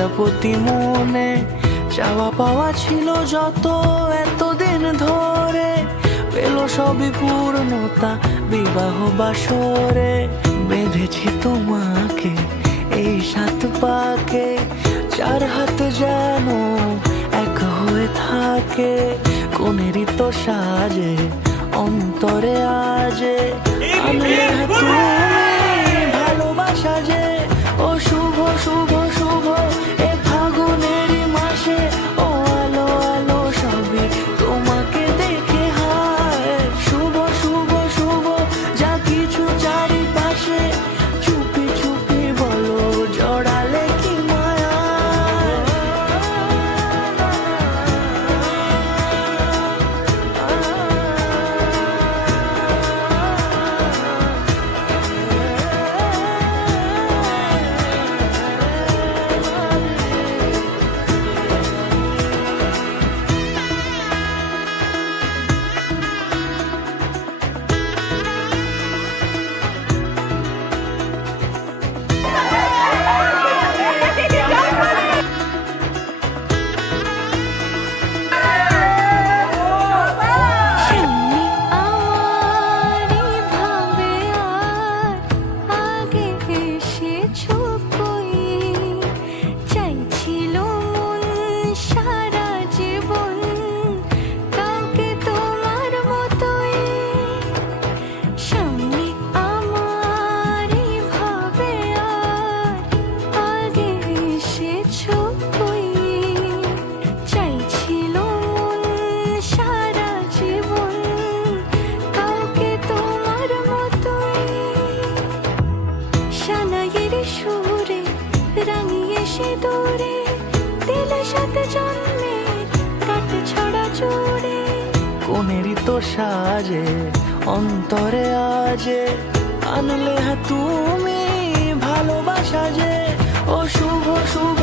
প্রজাপতি মনে চাওয়া পাওয়া ছিল যত এতদিন ধরে, পেল সবই পূর্ণতা বিবাহ বাসরে। বেঁধেছি তোমাকে এই 7 পাকে, 4 হাত যেন এক হয়ে থাকে। কোনেরই তো সাজে অন্তরে আজে আনলে তুমি ভালোবাসা যে। ও শুভ শুভ শুভ এ ফাগুনেরই মাসে, ও আলো আলো সবই তোমাকে দেখে হায়। শুভ শুভ শুভ যা কিছু চারিপাশে, চুপি চুপি বলো জড়ালে কি মায়া। কোনেরই তো সাজে অন্তরে আজে আনলে তুমি ভালোবাসা যে। ও শুভ শুভ